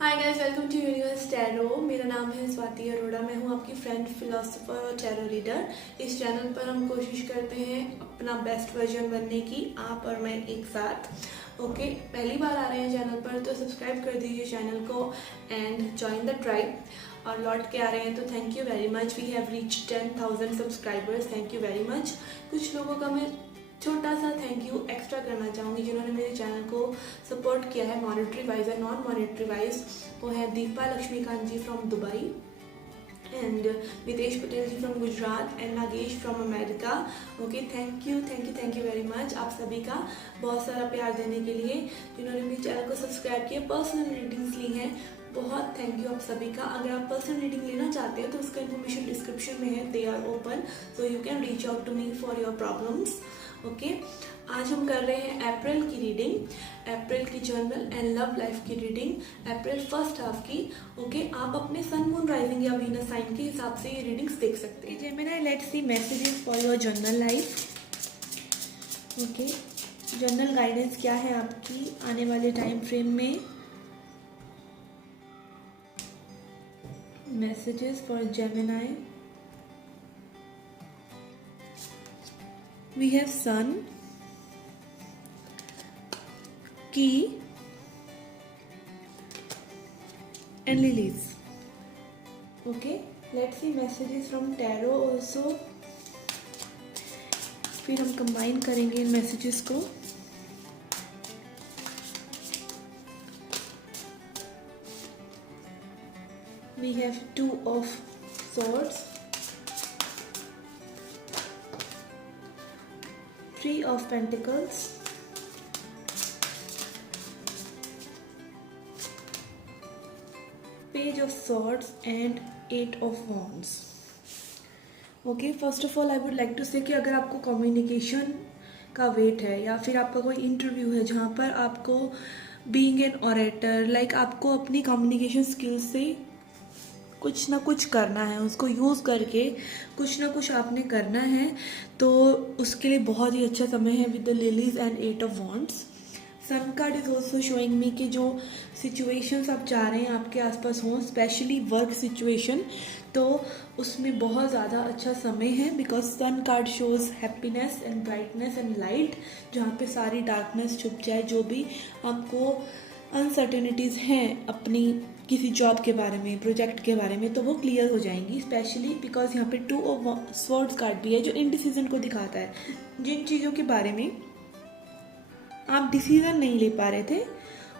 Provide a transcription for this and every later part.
Hi guys, welcome to universe tarot. मेरा नाम है स्वाति अरोड़ा। मैं हूँ आपकी फ्रेंड, फिलोसोफर और टैरो रीडर। इस चैनल पर हम कोशिश करते हैं अपना बेस्ट वर्जन बनने की, आप और मैं एक साथ। ओके, पहली बार आ रहे हैं चैनल पर तो सब्सक्राइब कर दीजिए चैनल को एंड जॉइन द ट्राइब। और लौट के आ रहे हैं तो thank you very much. We have reach 10,000 subscribers. Thank you very much. कुछ लोगों का मैं छोटा सा थैंक यू एक्स्ट्रा करना चाहूँगी जिन्होंने मेरे चैनल को सपोर्ट किया है मॉनेटरी वाइज और नॉन मॉनेटरी वाइज। वो है Deepa Lakshmikant ji from Dubai and Nitesh Patel ji from Gujarat and Nagesh from America. Okay, thank you very much आप सभी का बहुत सारा प्यार देने के लिए। जिन्होंने मेरे चैनल को सब्सक्राइब किया, पर्सनल रीडिंग्स ली हैं, बहुत थैंक यू आप सभी का। अगर आप पर्सनल रीडिंग लेना चाहते हैं तो उसका इन्फॉर्मेशन डिस्क्रिप्शन में है। They are open, so you can reach out to me for your problems. Okay, आज हम कर रहे हैं अप्रैल की रीडिंग, अप्रैल की जर्नल एंड लव लाइफ की रीडिंग, अप्रैल फर्स्ट हाफ की। ओके, आप अपने सन मून राइजिंग या वीनस साइन के हिसाब से ये रीडिंग्स देख सकते हैं। Gemini, let's see messages for your journal life. Okay, journal guidance क्या है आपकी आने वाले टाइम फ्रेम में। Messages for Gemini, we have sun, key and lilies. Okay, let's see messages from tarot also. फिर हम कंबाइन करेंगे इन मैसेजेस को। We have two of swords, Three of Pentacles, Page of Swords and Eight of Wands. Okay, first of all I would like to say कि अगर आपको communication का wait है या फिर आपका कोई इंटरव्यू है जहाँ पर आपको बीइंग एन ऑरेटर, लाइक आपको अपनी कम्युनिकेशन स्किल्स से कुछ ना कुछ करना है, उसको यूज़ करके कुछ ना कुछ आपने करना है, तो उसके लिए बहुत ही अच्छा समय है with the lilies and eight of wands. Sun card is also showing me कि जो सिचुएशंस आप चाह रहे हैं आपके आसपास हों, स्पेशली वर्क सिचुएशन, तो उसमें बहुत ज़्यादा अच्छा समय है। Because sun card shows happiness and brightness and light, जहाँ पे सारी डार्कनेस छुप जाए, जो भी आपको अनसर्टेनिटीज़ हैं अपनी किसी जॉब के बारे में, प्रोजेक्ट के बारे में, तो वो क्लियर हो जाएंगी। स्पेशली बिकॉज यहाँ पे टू ऑफ स्वॉर्ड्स कार्ड भी है जो इनडिसीजन को दिखाता है। जिन चीज़ों के बारे में आप डिसीजन नहीं ले पा रहे थे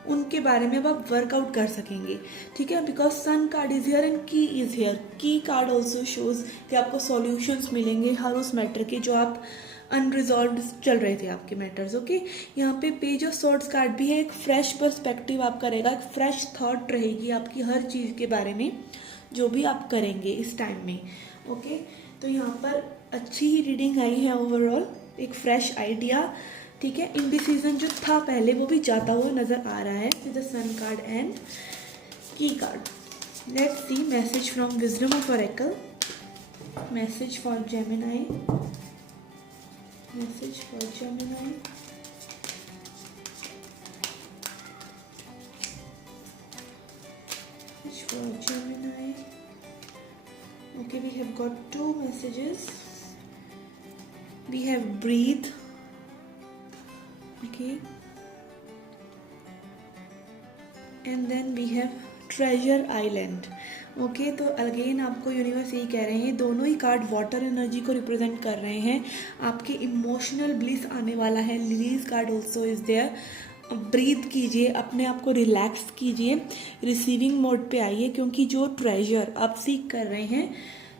उनके बारे में अब आप वर्कआउट कर सकेंगे, ठीक है। Because sun card is here and key is here. Key card also shows कि आपको सॉल्यूशंस मिलेंगे हर उस मैटर के जो आप अनरिजॉल्व चल रहे थे आपके मैटर्स। ओके, यहाँ पे पेज ऑफ सॉर्ड्स कार्ड भी है। एक फ्रेश पर्सपेक्टिव आप करेगा, एक फ्रेश थॉट रहेगी आपकी हर चीज़ के बारे में जो भी आप करेंगे इस टाइम में। ओके, तो यहाँ पर अच्छी ही रीडिंग आई है ओवरऑल, एक फ्रेश आइडिया, ठीक है। इनडिसीजन जो था पहले वो भी जाता हुआ नजर आ रहा है with the sun card and key card. Let's see message from wisdom of oracle, message for Gemini, message for Gemini, message for Gemini. Okay, we have got two messages. We have breathe. Okay, and then we have treasure island. Okay, तो again आपको universe यही कह रहे हैं, दोनों ही card water energy को represent कर रहे हैं। आपके इमोशनल ब्लिस आने वाला है। Lilies card also is there. Breathe कीजिए, अपने आप को रिलैक्स कीजिए, रिसीविंग मोड पे आइए, क्योंकि जो ट्रेजर आप सीख कर रहे हैं,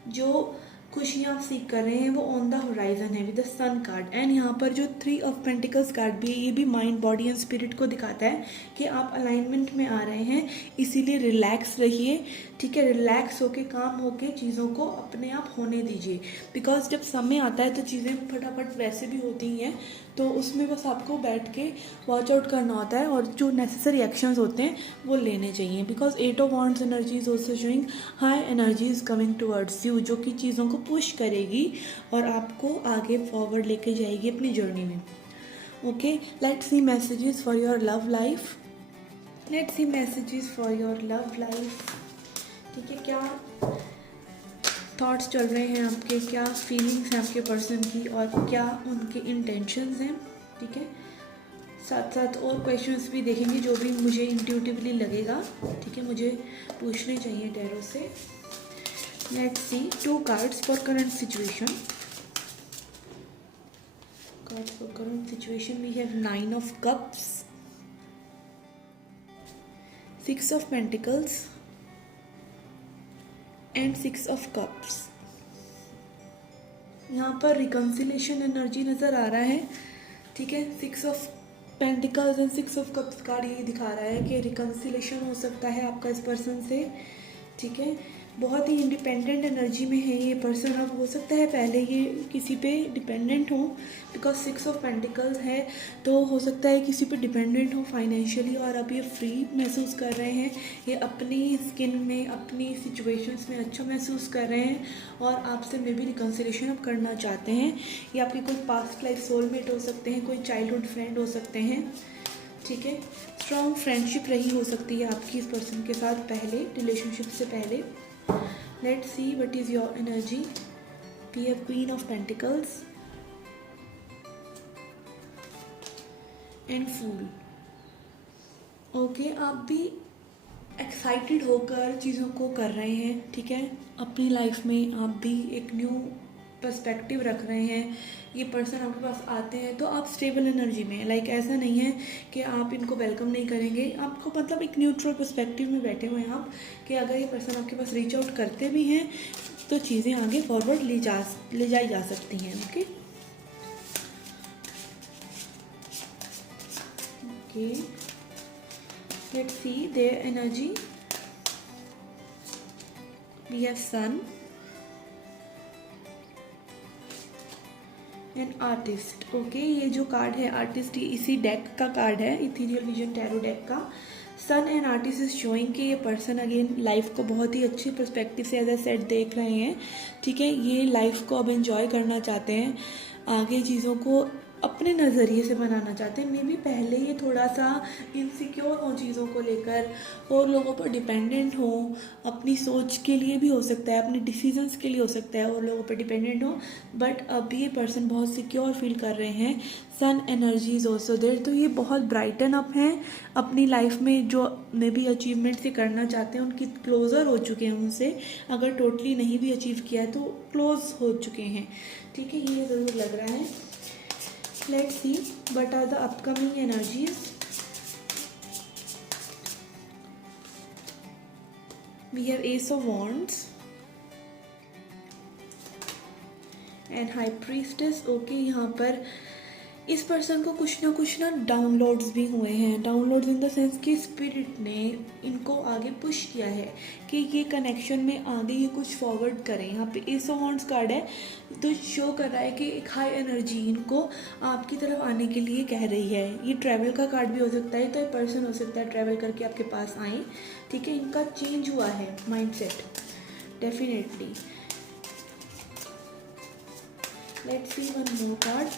जो खुशियाँ आप सीख कर रहे हैं, वो ऑन द होराइजन है with the sun card. And यहाँ पर जो थ्री ऑफ पेंटिकल्स कार्ड भी है, ये भी माइंड, बॉडी एंड स्पिरिट को दिखाता है कि आप अलाइनमेंट में आ रहे हैं। इसीलिए रिलैक्स रहिए, ठीक है। रिलैक्स होके, काम होके चीज़ों को अपने आप होने दीजिए। बिकॉज जब समय आता है तो चीज़ें फटाफट वैसे भी होती हैं, तो उसमें बस आपको बैठ के वॉच आउट करना होता है और जो नेसेसरी एक्शंस होते हैं वो लेने चाहिए। Because at of wands energy is also showing high energy is coming towards you, जो कि चीज़ों को पुश करेगी और आपको आगे फॉरवर्ड लेके जाएगी अपनी जर्नी में। Okay, let's C messages for your love life. Let's see messages for your love life. ठीक है, क्या थॉट्स चल रहे हैं आपके, क्या फीलिंग्स हैं आपके पर्सन की और क्या उनके इंटेंशंस हैं। ठीक है, साथ साथ और क्वेश्चंस भी देखेंगे जो भी मुझे इंट्यूटिवली लगेगा। ठीक है, मुझे पूछने चाहिए टैरो से। Let's see 2 cards for current situation. Cards for current situation we have 9 of cups, 6 of pentacles and 6 of cups. यहाँ पर रिकन्सिलेशन एनर्जी नज़र आ रहा है। ठीक है, 6 of pentacles and 6 of cups card ये दिखा रहा है कि रिकन्सिलेशन हो सकता है आपका इस पर्सन से। ठीक है, बहुत ही इंडिपेंडेंट एनर्जी में है ये पर्सन। अब हो सकता है पहले ये किसी पे डिपेंडेंट हो, बिकॉज 6 ऑफ पेंटिकल्स है, तो हो सकता है किसी पे डिपेंडेंट हो फाइनेंशियली, और अब ये फ्री महसूस कर रहे हैं, ये अपनी स्किन में अपनी सिचुएशंस में अच्छा महसूस कर रहे हैं और आपसे मे बी रिकन्सिलेशन अब करना चाहते हैं। ये आपके कोई पास्ट लाइफ सोलमेट हो सकते हैं, कोई चाइल्डहुड फ्रेंड हो सकते हैं। ठीक है, स्ट्रॉन्ग फ्रेंडशिप रही हो सकती है आपकी इस पर्सन के साथ पहले, रिलेशनशिप से पहले। Let's see what is your energy. We have Queen of Pentacles and Fool. Okay, आप भी एक्साइटेड होकर चीज़ों को कर रहे हैं। ठीक है, अपनी लाइफ में आप भी एक न्यू पर्सपेक्टिव रख रहे हैं। ये पर्सन आपके पास आते हैं तो आप स्टेबल एनर्जी में, लाइक ऐसा नहीं है कि आप इनको वेलकम नहीं करेंगे, आपको मतलब एक न्यूट्रल पर्सपेक्टिव में बैठे हुए हैं आप, कि अगर ये पर्सन आपके पास रीच आउट करते भी हैं तो चीज़ें आगे फॉरवर्ड ले जाई जा सकती हैं। Okay okay, let's see their energy. We have sun and artist. Okay, ये जो कार्ड है आर्टिस्ट, ये इसी डेक का कार्ड है, इथीरियल विजन टैरो डेक का। सन एंड आर्टिस्ट इज शोइंग कि ये पर्सन अगेन लाइफ को बहुत ही अच्छे पर्सपेक्टिव से एज ए सेट देख रहे हैं। ठीक है, ये लाइफ को अब एंजॉय करना चाहते हैं, आगे चीज़ों को अपने नज़रिए से बनाना चाहते हैं। मे बी पहले ये थोड़ा सा इनसिक्योर हो चीज़ों को लेकर, और लोगों पर डिपेंडेंट हो, अपनी सोच के लिए भी हो सकता है, अपने डिसीजंस के लिए हो सकता है, और लोगों पर डिपेंडेंट हो, बट अब ये पर्सन बहुत सिक्योर फील कर रहे हैं। Sun energy is also there, तो ये बहुत ब्राइटन अप हैं अपनी लाइफ में, जो मे बी अचीवमेंट से करना चाहते हैं उनकी क्लोज़र हो चुके हैं उनसे, अगर टोटली नहीं भी अचीव किया है तो क्लोज हो चुके हैं। ठीक है, ये ज़रूर लग रहा है। Let's see what are the upcoming energies. We have Ace of Wands and High Priestess. Okay, यहाँ पर इस पर्सन को कुछ ना डाउनलोड्स भी हुए हैं। डाउनलोड्स इन द सेंस कि स्पिरिट ने इनको आगे पुश किया है कि ये कनेक्शन में आगे ये कुछ फॉरवर्ड करें। यहाँ पे एस ऑफ वांड्स कार्ड है, तो शो कर रहा है कि एक हाई एनर्जी इनको आपकी तरफ आने के लिए कह रही है। ये ट्रैवल का कार्ड भी हो सकता है, तो ये पर्सन हो सकता है ट्रैवल करके आपके पास आए। ठीक है, इनका चेंज हुआ है mindset definitely. Let's see one more card.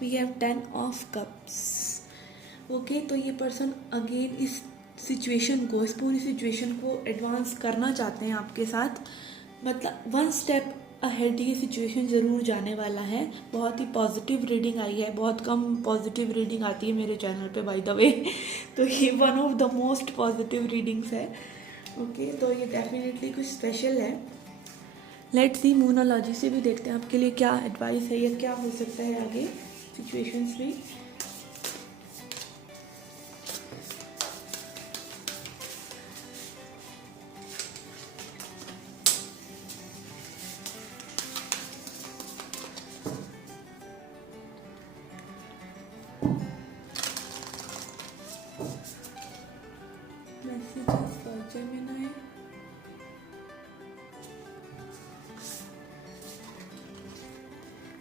We have 10 of cups. Okay, तो ये पर्सन अगेन इस सिचुएशन को, इस पूरी सिचुएशन को एडवांस करना चाहते हैं आपके साथ, मतलब 1 स्टेप अहेड ये सिचुएशन ज़रूर जाने वाला है। बहुत ही पॉजिटिव रीडिंग आई है, बहुत कम पॉजिटिव रीडिंग आती है मेरे चैनल पे बाय द वे, तो ये one of the most positive readings है। ओके, तो ये डेफिनेटली कुछ स्पेशल है। लेट्स सी मूनोलॉजी से भी देखते हैं आपके लिए क्या एडवाइस है या क्या हो सकता है आगे सिचुएशंस में। Messages for Gemini.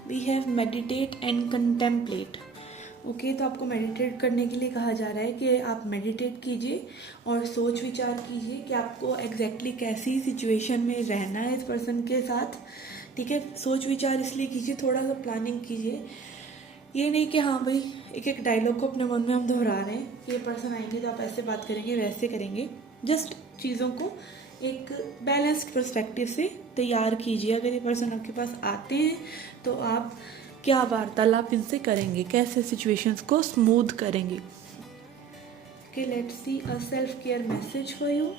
We have meditate and contemplate. Okay, तो आपको मेडिटेट करने के लिए कहा जा रहा है कि आप मेडिटेट कीजिए और सोच विचार कीजिए कि आपको एग्जैक्टली कैसी सिचुएशन में रहना है इस पर्सन के साथ। ठीक है, सोच विचार इसलिए कीजिए, थोड़ा सा प्लानिंग कीजिए ये नहीं कि हाँ भाई एक एक डायलॉग को अपने मन में हम दोहरा रहे हैं, ये पर्सन आएंगे तो आप ऐसे बात करेंगे वैसे करेंगे। जस्ट चीज़ों को एक बैलेंस्ड पर्सपेक्टिव से तैयार कीजिए। अगर ये पर्सन आपके पास आते हैं तो आप क्या वार्तालाप इनसे करेंगे, कैसे सिचुएशंस को स्मूथ करेंगे। Okay, let's see a self care message for you.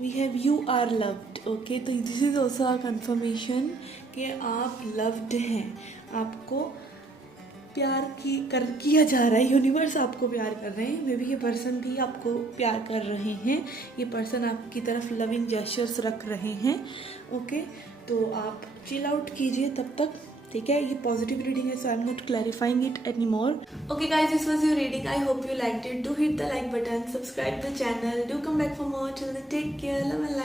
We have you are loved. Okay, तो this is also a confirmation कि आप लव्ड हैं, आपको प्यार किया जा रहा है, यूनिवर्स आपको प्यार कर रहे हैं। मे बी ये पर्सन भी आपको प्यार कर रहे हैं, ये पर्सन आपकी तरफ लविंग जेस्चर्स रख रहे हैं। ओके, तो आप चिल आउट कीजिए तब तक, ठीक है। ये पॉजिटिव रीडिंग है, so I am not clarifying it any more. Okay guys, this was your reading. I hope you liked it. Do hit the like button, subscribe the channel, do come back for more. Till then take care, love and